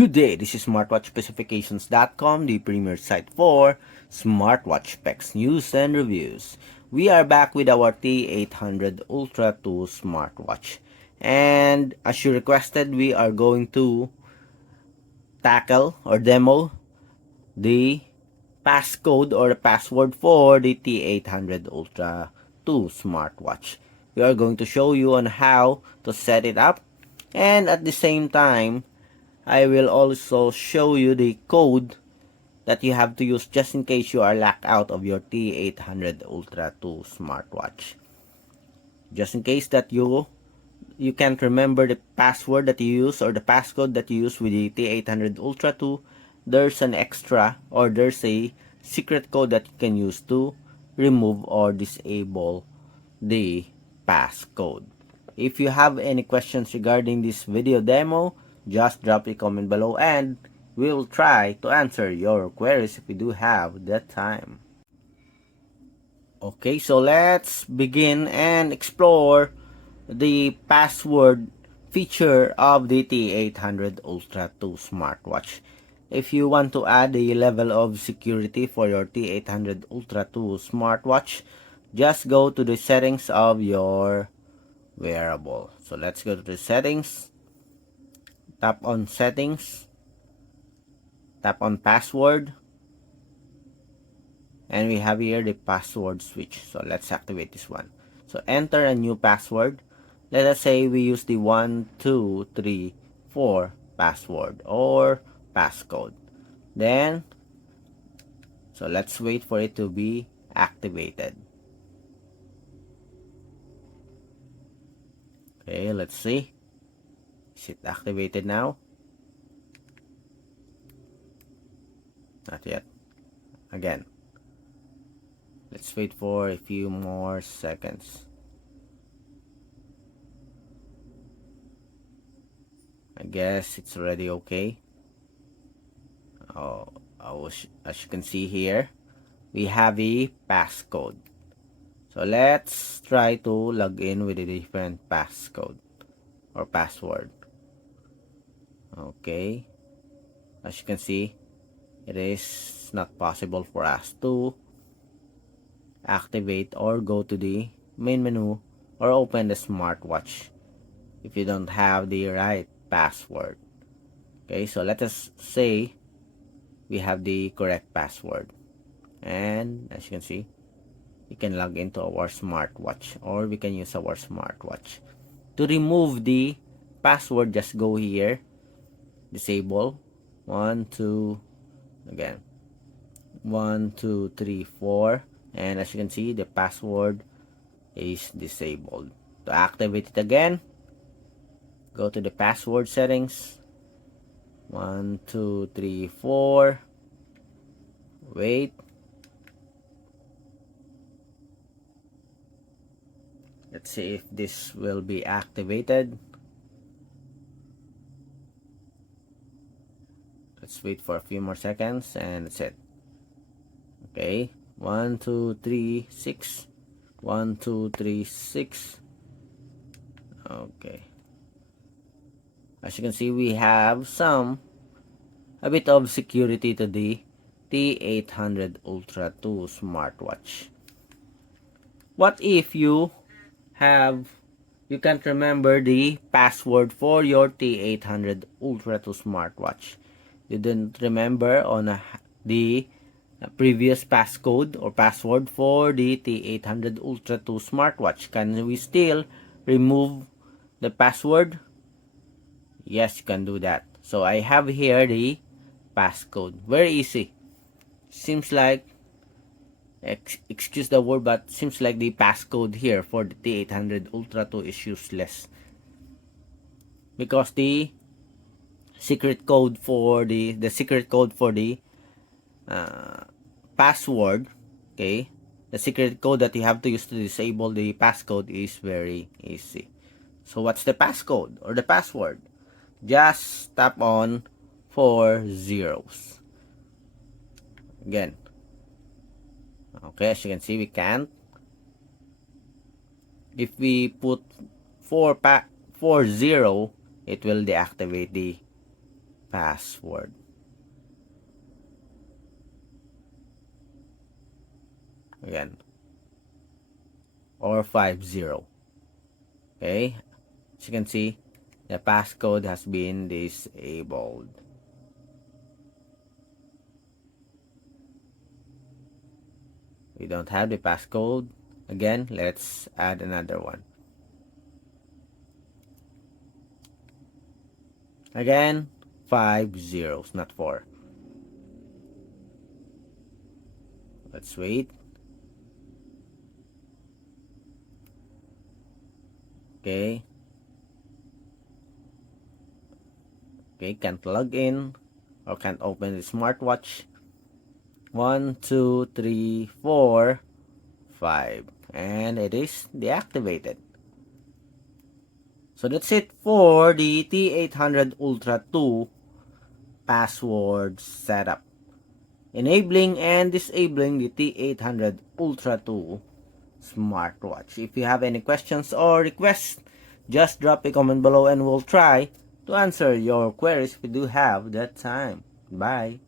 Good day, this is smartwatchspecifications.com, the premier site for smartwatch specs, news, and reviews. We are back with our T800 Ultra 2 smartwatch. And as you requested, we are going to tackle or demo the passcode or the password for the T800 Ultra 2 smartwatch. We are going to show you on how to set it up, and at the same time I will also show you the code that you have to use just in case you are locked out of your T800 Ultra 2 smartwatch. Just in case that you can't remember the password that you use or the passcode that you use with the T800 Ultra 2, there's an extra or there's a secret code that you can use to remove or disable the passcode. If you have any questions regarding this video demo, just drop a comment below and we will try to answer your queries if we do have that time. Okay, so let's begin and explore the password feature of the T800 Ultra 2 smartwatch. If you want to add a level of security for your T800 Ultra 2 smartwatch, just go to the settings of your wearable. So let's go to the settings, tap on settings, tap on password, and we have here the password switch. So let's activate this one. So enter a new password. Let us say we use the 1234 password or passcode. Then, so let's wait for it to be activated. Okay, let's see. Is it activated now? Not yet. Again. Let's wait for a few more seconds. I guess it's already okay. Oh, as you can see here, we have a passcode. So let's try to log in with a different passcode or password. Okay, as you can see, it is not possible for us to activate or go to the main menu or open the smartwatch if you don't have the right password. Okay, so let us say we have the correct password, and as you can see, we can log into our smartwatch or we can use our smartwatch. To remove the password, just go here, disable 1 2 again 1 2 3 4, and as you can see, the password is disabled. To activate it again, go to the password settings, 1 2 3 4, wait, let's see if this will be activated. Let's wait for a few more seconds and that's it. Okay, 1 2 3 6, 1 2 3 6. Okay, as you can see, we have a bit of security to the T800 Ultra 2 smartwatch. What if you can't remember the password for your T800 Ultra 2 smartwatch? You didn't remember on the previous passcode or password for the T800 Ultra 2 smartwatch. Can we still remove the password? Yes, you can do that. So I have here the passcode. Very easy. Seems like, excuse the word, but seems like the passcode here for the T800 Ultra 2 is useless, because the secret code for the password, okay, the secret code that you have to use to disable the passcode is very easy. So what's the passcode or the password? Just tap on 4 zeros. Again. Okay, as you can see, we can't. If we put 4 0, it will deactivate the password. Again, or 50. Okay, as you can see, the passcode has been disabled. We don't have the passcode. Again, let's add another one. Again, 5 zeros, not 4. Let's wait. Okay. Okay, can't log in or can't open the smartwatch. 1, 2, 3, 4, 5. And it is deactivated. So that's it for the T800 Ultra 2 password setup. Enabling and disabling the T800 Ultra 2 smartwatch. If you have any questions or requests, just drop a comment below and we'll try to answer your queries if we do have that time. Bye.